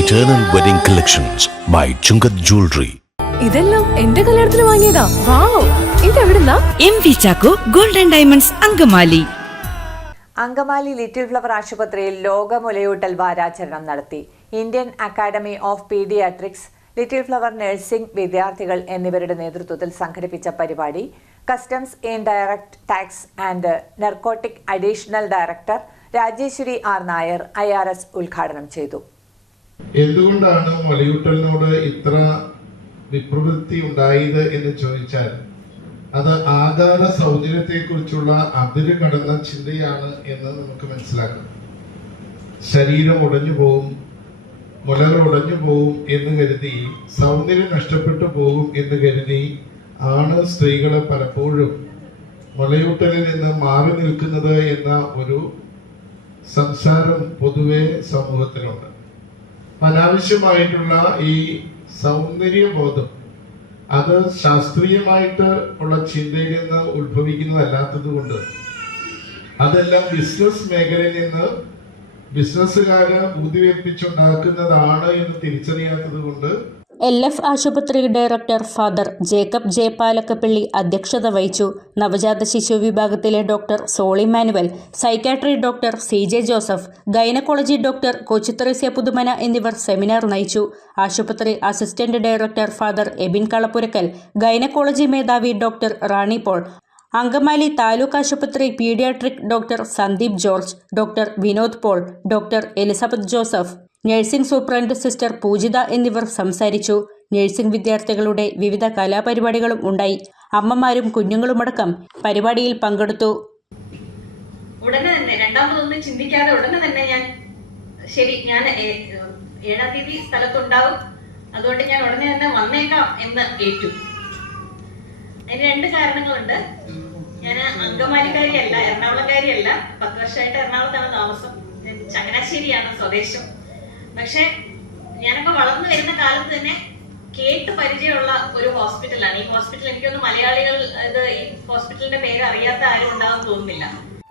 Eternal wedding collections by Chungath jewellery ഇതെല്ലാം എന്റെ കല്യാണത്തിന് വാങ്ങിയതാ. Wow ഇതെവിടുന്നാ M V Chacko Golden Diamonds Angamaly. Angamaly Little Flower ആശുപത്രിയിൽ ലോക മുലയൂട്ടൽ വാരാചരണം നടത്തി. Indian Academy of Paediatrics Little Flower nursing വിദ്യാർത്ഥികൾ എന്നിവരുടെ നേതൃത്വത്തിൽ സംഘടിപ്പിച്ച പരിപാടി customs indirect tax and narcotic additional director Rajeshwari R Nair I R S ഉദ്ഘാടനം ചെയ്തു. എന്തുകൊണ്ടാണ് മലയൂട്ടലിനോട് ഇത്ര വിപ്രവൃത്തി ഉണ്ടായത് എന്ന് ചോദിച്ചാൽ അത് ആധാര സൗന്ദര്യത്തെക്കുറിച്ചുള്ള അതിര് കടന്ന ചിന്തയാണ് എന്ന് നമുക്ക് മനസ്സിലാക്കാം. ശരീരം ഉടഞ്ഞു പോവും മുലകൾ ഉടഞ്ഞു പോവും എന്ന് കരുതി സൗന്ദര്യം നഷ്ടപ്പെട്ടു പോകും എന്ന് കരുതി ആണ് സ്ത്രീകളെ പലപ്പോഴും മുലയൂട്ടലിൽ നിന്ന് മാറി നിൽക്കുന്നത് എന്ന ഒരു സംസാരം പൊതുവെ സമൂഹത്തിലുണ്ട്. അനാവശ്യമായിട്ടുള്ള ഈ സൗന്ദര്യ ബോധം അത് ശാസ്ത്രീയമായിട്ട് ഉള്ള ചിന്തയിൽ നിന്ന് ഉത്ഭവിക്കുന്നതല്ലാത്തത് കൊണ്ട് അതെല്ലാം ബിസിനസ് മേഖലയിൽ നിന്ന് ബിസിനസ്സുകാര് ഊതിവെപ്പിച്ചുണ്ടാക്കുന്നതാണ് എന്ന് തിരിച്ചറിയാത്തത് കൊണ്ട് എൽ എഫ് ആശുപത്രി director father Jacob J Palakkappilly അധ്യക്ഷത വഹിച്ചു. നവജാത ശിശു വിഭാഗത്തിലെ doctor Soly Manuel psychiatry doctor C J Joseph gynaecology doctor Kochuthressia Puthumana എന്നിവർ സെമിനാർ നയിച്ചു. ആശുപത്രി assistant director father Abin Kalappurakkal gynaecology മേധാവി ഡോക്ടർ റാണി പോൾ അങ്കമാലി താലൂക്ക് ആശുപത്രി paediatric doctor Sandeep George doctor Vinod Paul doctor Elizabeth Joseph nursing superintendent sister Poojitha എന്നിവർ സംസാരിച്ചു. Nursing വിദ്യാർത്ഥികളുടെ വിവിധ കലാപരിപാടികളും ഉണ്ടായി. അമ്മമാരും കുഞ്ഞുങ്ങളുമടക്കം പരിപാടിയിൽ പങ്കെടുത്തു. ഉടനെ തന്നെ രണ്ടാമതൊന്നും ചിന്തിക്കാതെ ഉടനെ തന്നെ ഞാൻ ശരി ഞാൻ ഏഴാം തീയതി സ്ഥലത്തുണ്ടാവും. അതുകൊണ്ട് ഞാൻ ഉടനെ തന്നെ വന്നേക്കാം എന്ന് കേട്ടു അതിന് രണ്ട് കാരണങ്ങളുണ്ട്. ഞാൻ അങ്കമാലിക്കാരിയല്ല എറണാകുളംകാരിയല്ല. പത്ത് വർഷമായിട്ട് എറണാകുളത്താണ് താമസം. ചങ്ങനാശ്ശേരിയാണ് സ്വദേശം. പക്ഷെ ഞാനൊക്കെ വളർന്നു വരുന്ന കാലത്ത് തന്നെ കേട്ട് പരിചയമുള്ള ഒരു ഹോസ്പിറ്റലാണ്. ഈ ഹോസ്പിറ്റൽ എനിക്കൊന്ന് മലയാളികൾ ഇത് ഈ ഹോസ്പിറ്റലിന്റെ പേര് അറിയാത്ത ആരും ഉണ്ടാവും തോന്നുന്നില്ല.